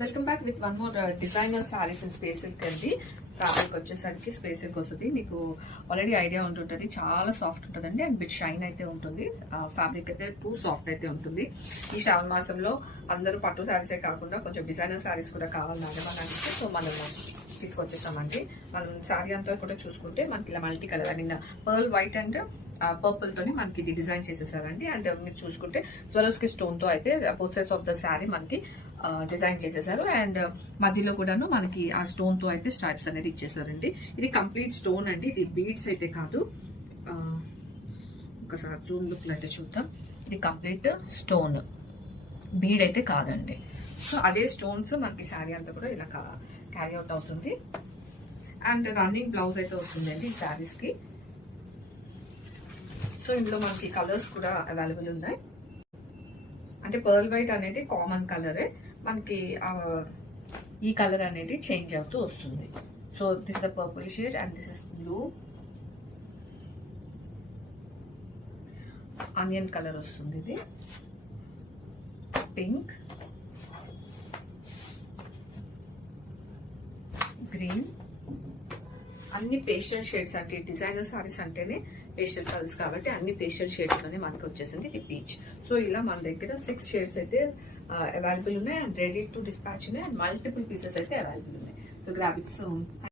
Welcome back with one more designer saris and space silk అండి. Fabric వచ్చేసరికి space silk వస్తుంది. మీకు ఆల్రెడీ ఐడియా ఉంటుంటుంది. చాలా సాఫ్ట్ ఉంటుందండి అండ్ బిట్ షైన్ అయితే ఉంటుంది. ఫ్యాబ్రిక్ అయితే టూ సాఫ్ట్ అయితే ఉంటుంది. ఈ శ్రావణ మాసంలో అందరూ పట్టు శారీసే కాకుండా కొంచెం డిజైనర్ శారీస్ కూడా కావాలని అడిగితే సో మనం తీసుకొచ్చేస్తామండి. మనం శారీ అంతా కూడా చూసుకుంటే మనకి ఇలా multi colour and pearl white and purple తోని మనకి ఇది డిజైన్ చేసేసారండి. అండ్ మీరు చూసుకుంటే స్వరోస్కి స్టోన్ తో అయితే both sides of the sari మనకి డిజైన్ చేసేసారు. అండ్ మధ్యలో కూడాను మనకి ఆ స్టోన్ తో అయితే స్ట్రైప్స్ అనేది ఇచ్చేసారండి. ఇది కంప్లీట్ స్టోన్ అండి, ఇది బీడ్స్ అయితే కాదు. ఒకసారి జూమ్ లుక్ అయితే చూద్దాం. ఇది కంప్లీట్ స్టోన్, బీడ్ అయితే కాదండి. సో అదే స్టోన్స్ మనకి శారీ అంతా కూడా ఇలా క్యారీ అవుట్ అవుతుంది. అండ్ రన్నింగ్ బ్లౌజ్ అయితే వస్తుందండి ఈ శారీస్ కి. సో ఇందులో మనకి కలర్స్ కూడా అవైలబుల్ ఉన్నాయి. అంటే పర్ల్ వైట్ అనేది కామన్ కలరే, మనకి ఈ కలర్ అనేది చేంజ్ అవుతూ వస్తుంది. So this the purple shade and this is blue, onion colour వస్తుంది, ఇది పింక్, గ్రీన్, అన్ని పేస్టల్ షేడ్స్. అంటే డిజైనర్ సారీస్ అంటేనే పేస్టల్ కలర్స్ కాబట్టి అన్ని పేస్టల్ షేడ్స్ లోనే మనకి వచ్చేసింది ఇది పీచ్. సో ఇలా మన దగ్గర 6 షేడ్స్ అయితే అవైలబుల్ ఉన్నాయి అండ్ రెడీ టు డిస్పాచ్ ఉన్నాయి అండ్ మల్టిపుల్ పీసెస్ అయితే అవైలబుల్ ఉన్నాయి. So grab it soon.